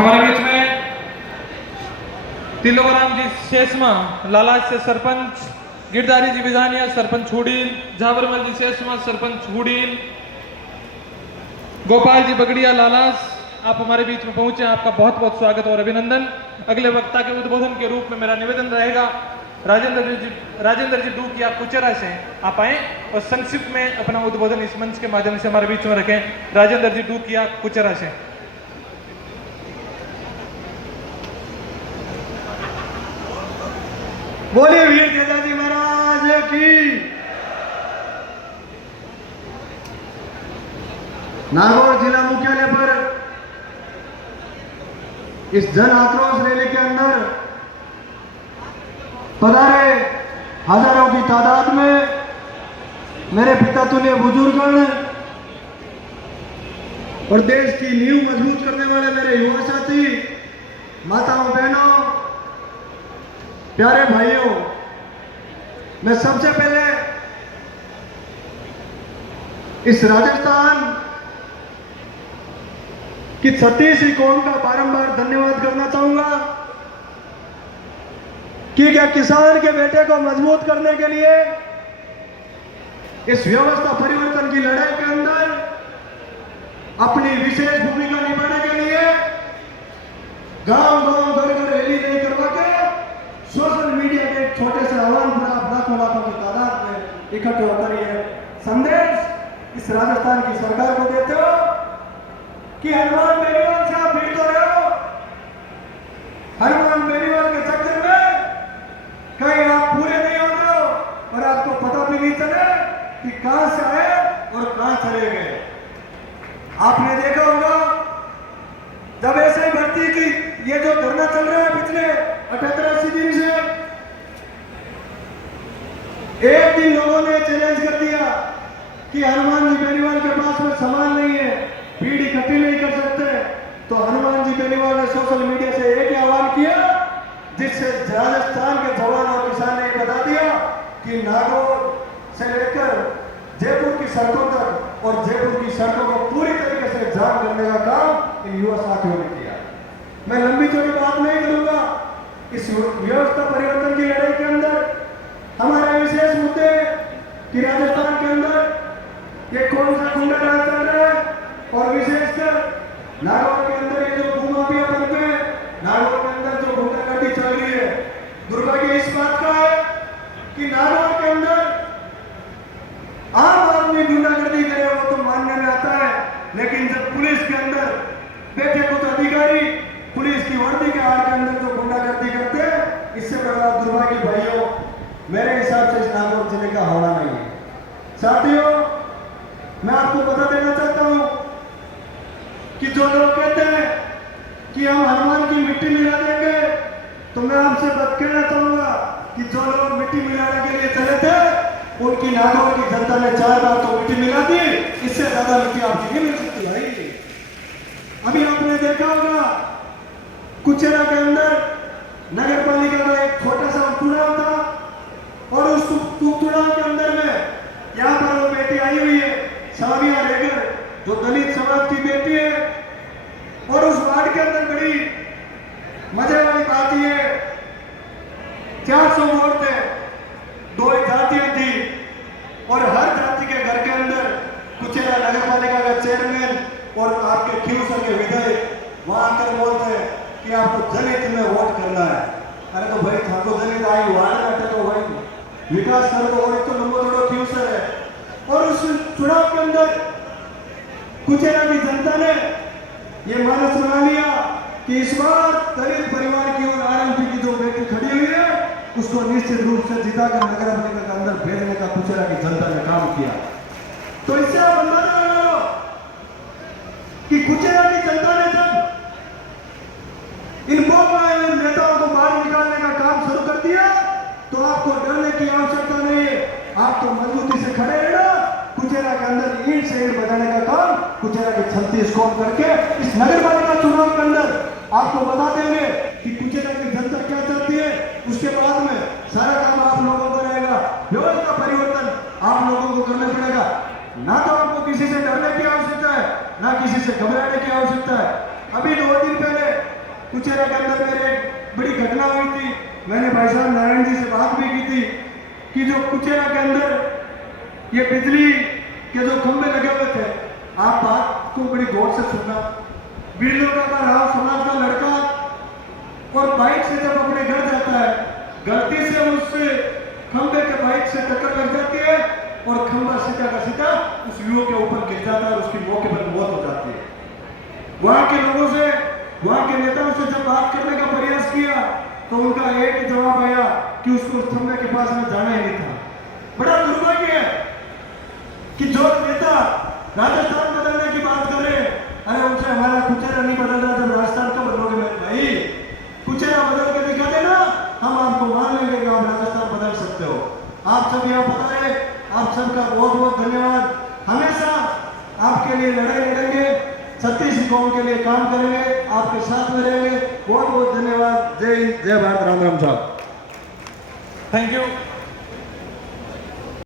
हमारे बीच में तिलोराम जी शेषमा लालाज से सरपंच, गिरधारी जी बिजानिया सरपंच हुडील, झाबरमल जी शेषमा सरपंच हुडील, गोपाल जी बगड़िया लालाज, आप हमारे बीच में पहुंचे, आपका बहुत बहुत स्वागत और अभिनंदन। अगले वक्ता के उद्बोधन के रूप में मेरा निवेदन रहेगा राजेंद्र जी डूकिया कुचरा से आप आए और संक्षिप्त में अपना उद्बोधन इस मंच के माध्यम से हमारे बीच में रखें। राजेंद्र जी डूकिया कुचरा से। बोलिए वीर तेजाजी महाराज की। नागौर जिला मुख्यालय पर इस जन आक्रोश रैली के अंदर पधारे हजारों की तादाद में मेरे पिता तुल्य बुजुर्गगण और देश की नींव मजबूत करने वाले मेरे युवा साथी, माताओं बहनों, प्यारे भाइयों, मैं सबसे पहले इस राजस्थान की छत्तीसवीं कौम का बारंबार धन्यवाद करना चाहूंगा कि क्या किसान के बेटे को मजबूत करने के लिए इस व्यवस्था परिवर्तन की लड़ाई के अंदर अपनी विशेष भूमिका निभाने के लिए गांव-गांव, घर-घर रैली नहीं करवा के सोशल मीडिया के एक छोटे से आह्वान पर आप लाखों की तादाद में इकट्ठे होकर ये संदेश इस राजस्थान की सरकार को देते हो कि हनुमान बेनीवाल से आप फिर तो रहे हो। हनुमान बेनीवाल के चक्कर में कहीं आप पूरे नहीं हो गए हो और आपको पता भी नहीं चले कि कहां से आए और कहां चले गए। आपने देखा होगा जब ऐसे ही भर्ती की ये जो धरना चल रहा है पिछले 78-80 दिन से, एक दिन लोगों ने चैलेंज कर दिया कि हनुमान जी बेनीवाल के पास में सामान नहीं है, भीड़ इकट्ठी नहीं कर सकते, तो हनुमान जी बेनीवाल ने सोशल मीडिया से एक आह्वान किया जिससे राजस्थान के जवान और किसान ने बता दिया कि नागौर से लेकर जयपुर की सड़कों तक और जयपुर की सड़कों को पूरी तरीके से जाम करने का काम इन युवा साथियों ने किया। मैं लंबी चौड़ी बात नहीं करूंगा। इस व्यवस्था परिवर्तन की लड़ाई के अंदर हमारे विशेष मुद्दे कि राजस्थान के अंदर ये कौन सा गुंडा राज चल रहा है और विशेषकर नागौर के अंदर ये जो भूमाफिया बन गए, नागौर के अंदर जो गुंडागर्दी चल रही है। दुर्भाग्य इस बात का है कि नागौर के अंदर आम आदमी गुंडागर्दी करे वो तो मानने में आता है, लेकिन जब पुलिस के अंदर बैठे कुछ अधिकारी पुलिस की वर्दी के आड़ के अंदर जो गुंडागर्दी करते हैं, इससे बड़ा दुर्भाग्य भाइयों मेरे हिसाब से इस नागौर जिले का होना नहीं है। साथियों, मैं आपको बता देना चाहता हूं कि जो लोग कहते हैं कि हम हनुमान की मिट्टी मिला देंगे, तो मैं आपसे कहना चाहूंगा कि जो लोग मिट्टी मिलाने के लिए चले थे उनकी नागौर की जनता ने 4 बार तो मिट्टी मिला दी, इससे ज्यादा मिट्टी आपकी नहीं मिल सकती भाई। अभी आपने देखा होगा कुचेरा के अंदर नगर पालिका का एक छोटा सा उपचुनाव था और उस उपचुनाव के अंदर में यहाँ पर वो बेटी आई हुई है साविया रेगर, जो दलित समाज की बेटी है, और उस वार्ड के अंदर बड़ी मजे वाली बात ये 400 वोट थे, 2 जातियां थी और हर जाति के घर के अंदर कुचेरा नगर पालिका का चेयरमैन और आपके खीवसर के विधायक वहां आकर बोलते हैं कि आपको दलित में वोट करना है। अरे तो भाई था तो दलित आई वार्ड में तो भाई विकास कर दो, और एक तो लंबो थोड़ा खीवसर है। और उस चुनाव के अंदर कुचेरा की जनता ने ये मानस बना लिया कि इस बार दलित परिवार की और आरएमपी की जो बेटी खड़ी हुई है उसको निश्चित रूप से जिताकर नगर पालिका के अंदर भेजने का कुचेरा की जनता ने काम किया। तो इससे आप अंदाजा लगा लो कि कुचेरा की जनता ने जब इन बोलने नेताओं को बाहर निकालने का काम शुरू कर दिया तो आपको डरने की आवश्यकता नहीं है, आप तो मजबूती से खड़े रहना। कुचेरा के अंदर ईंट से ईंट बजाने का काम कुचेरा के 36 कौम करके इस नगर पालिका चुनाव के अंदर आपको बता देंगे कि कुचेरा की जनता क्या चाहती है। उसके बाद में सारा काम आप लोगों का रहेगा, व्यवस्था परिवर्तन आप लोगों को करना पड़ेगा। ना तो आपको किसी से डरने की आवश्यकता है, ना किसी से घबराने की आवश्यकता है। अभी 2 दिन पहले कुचेरा के अंदर मेरे एक बड़ी घटना हुई थी। मैंने भाई साहब नारायण जी से बात भी की थी कि जो कुचेरा के अंदर ये बिजली के जो खंभे लगे हुए थे, आप बात को बड़ी गौर से सुनना। बिरलोका का राव समाज का लड़का और बाइक से जब अपने घर जाता है, गलती से उससे खंभे के बाइक से टक्कर लग जाती है और खंभा सीधा का सीधा उस युवक के ऊपर गिर जाता है और उसकी मौके पर मौत हो जाती है। वहां के लोगों से, वहां के नेताओं से जब बात करने का प्रयास किया तो उनका एक ही जवाब आया कि उसको उस खंभे के पास में जाना ही नहीं था। बड़ा दुर्भाग्य है कि जो नेता राजस्थान बदलने की बात कर रहे हैं, अरे उनसे हमारा कुचेरा नहीं बदल रहा, जब राजस्थान का बदलोगे मेरे भाई, कुचेरा बदल के दिखा देना, हम आपको मान लेंगे कि आप राजस्थान बदल सकते हो। आप सब यहाँ पता है, आप सबका बहुत बहुत धन्यवाद। हमेशा आपके लिए लड़ाई लड़ेंगे, छत्तीस कौम के लिए काम करेंगे, आपके साथ में रहेंगे। बहुत बहुत धन्यवाद। जय हिंद, जय भारत, राम राम साहब। Thank you.